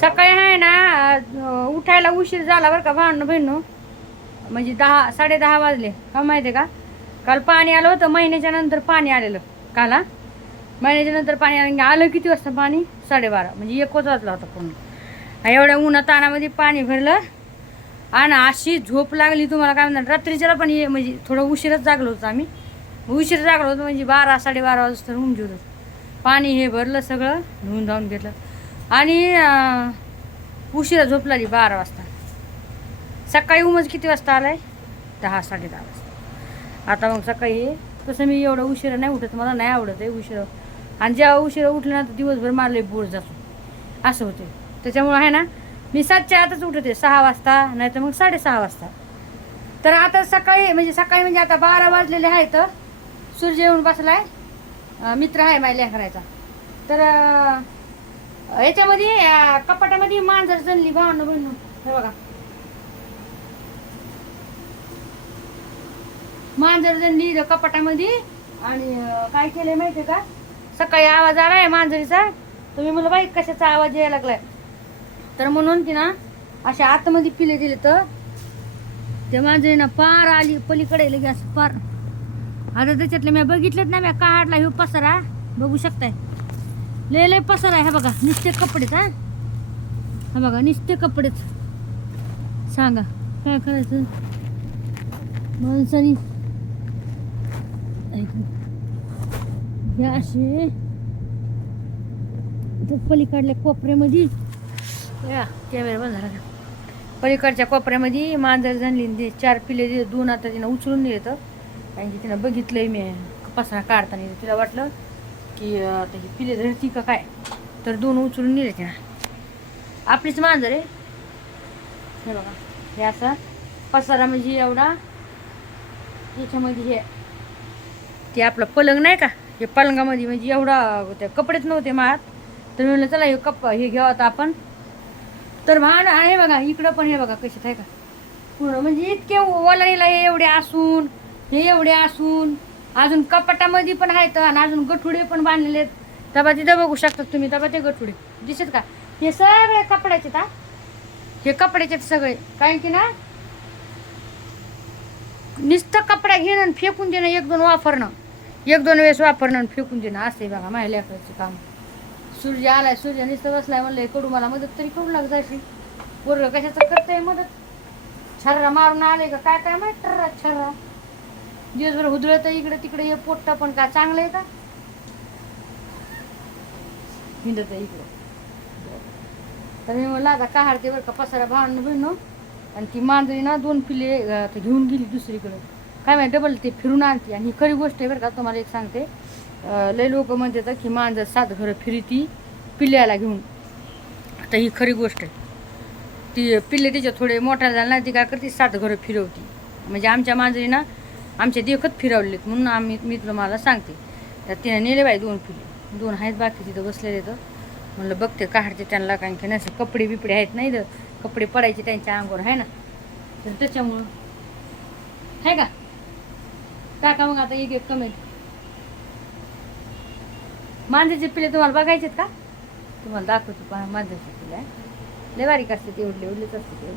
सकाळी आहे ना उठायला उशीर झाला बरं का भांडणं बहिणं. म्हणजे दहा साडे दहा वाजले. हो, का माहिती आहे का? काल पाणी आलं होतं महिन्याच्या नंतर पाणी आलेलं. काल हा? महिन्याच्या नंतर पाणी आलं. आलं किती वाजता पाणी? साडेबारा म्हणजे एकच वाजला होता पूर्ण. एवढ्या उन्हा तानामध्ये पाणी भरलं. आणि अशी झोप लागली तुम्हाला काय म्हणतात रात्रीच्याला पण ये म्हणजे थोडं उशीरच जागलो होतो आम्ही. उशीर जागलो होतो म्हणजे बारा साडेबारा वाजता होऊन जेवलो पाणी हे भरलं सगळं धुवून धावून घेतलं. आणि उशिरा झोपलाली बारा वाजता. सकाळी उमज किती वाजता आलाय? दहा साडे दहा वाजता. आता मग सकाळी तसं मी एवढं उशिरा नाही उठत मला नाही आवडत आहे उशिरा. आणि जेव्हा उशिरा उठलं ना तर दिवसभर मारले बोर जातो. असं होते त्याच्यामुळं आहे ना मी सातच्या आतच उठते सहा वाजता नाही तर मग साडेसहा वाजता. तर आता सकाळी म्हणजे सकाळी म्हणजे आता बारा वाजलेले आहेत सूर्य येऊन बसला आहे मित्र आहे माझ्या लेखरायचा तर याच्यामध्ये कपाटामध्ये मांजर जणली भावनं बहिणू. हे बघा. मांजर जणली कपाटामध्ये. आणि काय केलंय माहितीये का? सकाळी आवाज आलाय मांजरीचा. तुम्ही म्हणलं बाई कशाचा आवाज यायला लागलाय? तर म्हणून ती ना अशा आतमध्ये पिले दिले तर ते मांजरी ना पार आली पलीकडे लगे असं पार. आता त्याच्यातलं मी बघितलंच ना मी काढला ह्यो पसरा. बघू शकताय. लय लय पसारा आहे. हे बघा नुसते कपडेच हा? हा बघा नुसते कपडेच. सांगा काय करायचं? माणसानी हे असे पलीकडल्या कोपऱ्यामध्ये या कॅमेरा बंद झाला पलीकडच्या कोपऱ्यामध्ये मांजर जाणली चार पिले दोन आता तिनं उचलून नेले तर कारण की तिनं बघितलंय मी पसरा काढताना. तिला वाटलं की आता ही पिले धरती का काय? तर दोन उचलून नेले ना आपलीच मांजर आहे. हे बघा हे असा पसारा म्हणजे एवढा याच्यामध्ये हे. ते आपलं पलंग नाही का? हे पलंगामध्ये म्हणजे एवढा त्या कपडेच नव्हते मात तर मी म्हणलं चला हे कप हे घ्यावं आता आपण. तर भान आहे बघा इकडं पण हे बघा कशात आहे का? पूर्ण म्हणजे इतके वलाईला हे एवढे असून हे एवढे असून. अजून कपाटामध्ये पण आहेत आणि अजून गठुडे पण बांधलेले आहेत. तबा तिथं बघू शकतात तुम्ही तबा ते गठुडे. दिसत का? हे सगळे कपड्याचे ता हे? कपड्याचे सगळे. कारण की ना नुसतं कपडा घेणं आणि फेकून देणं एक दोन वापरणं. एक दोन वेळेस वापरणं आणि फेकून देणं असं आहे बघा माझ्या लेकराचं काम. सूर्य आलाय सूर्य नुसतं बसलाय म्हणलं कडू मला मदत तरी करू लाग जायची पोरग कशाचं करतंय मदत? छर्रा मारून आले का? काय काय माहीत? छर्रा. दिवसभर हुदळत इकडे तिकडे हे पोट्ट पण काय चांगलं आहे का? हिंडत इकडं इकडे. तर मी म्हणलं आता का हाडते बरं का पसारा भावांना बहिणं. आणि ती मांजरी ना दोन पिल्ले ते घेऊन गेली दुसरीकडे. काय माहिती डबल ते फिरून आणते. आणि ही खरी गोष्ट आहे बरं का तुम्हाला एक सांगते. लय लोक म्हणतात की मांजर सात घरं फिरती पिल्ल्याला घेऊन. आता ही खरी गोष्ट आहे. ती पिल्ले तिच्या थोडे मोठ्या झाले ना ती काय करते सात घरं फिरवती. म्हणजे आमच्या मांजरी ना आमच्या देखत फिरवलेत म्हणून आम्ही मी तुम्हाला सांगते. तर तिने नेले बाई दोन पिल्ले दोन आहेत बाकी तिथं बसलेले तर. म्हणलं बघते काढते त्यांना कारण की नसं कपडे बिपडे आहेत नाही तर कपडे पडायचे त्यांच्या अंगावर आहे ना? तर त्याच्यामुळं. आहे का? काका मग आता एक एक कमेंट मांजरचे पिले तुम्हाला बघायचेत का? तुम्हाला दाखवतो पहा मांजरचे पिले लय बारीक असते ते उडले उडलेच असते ते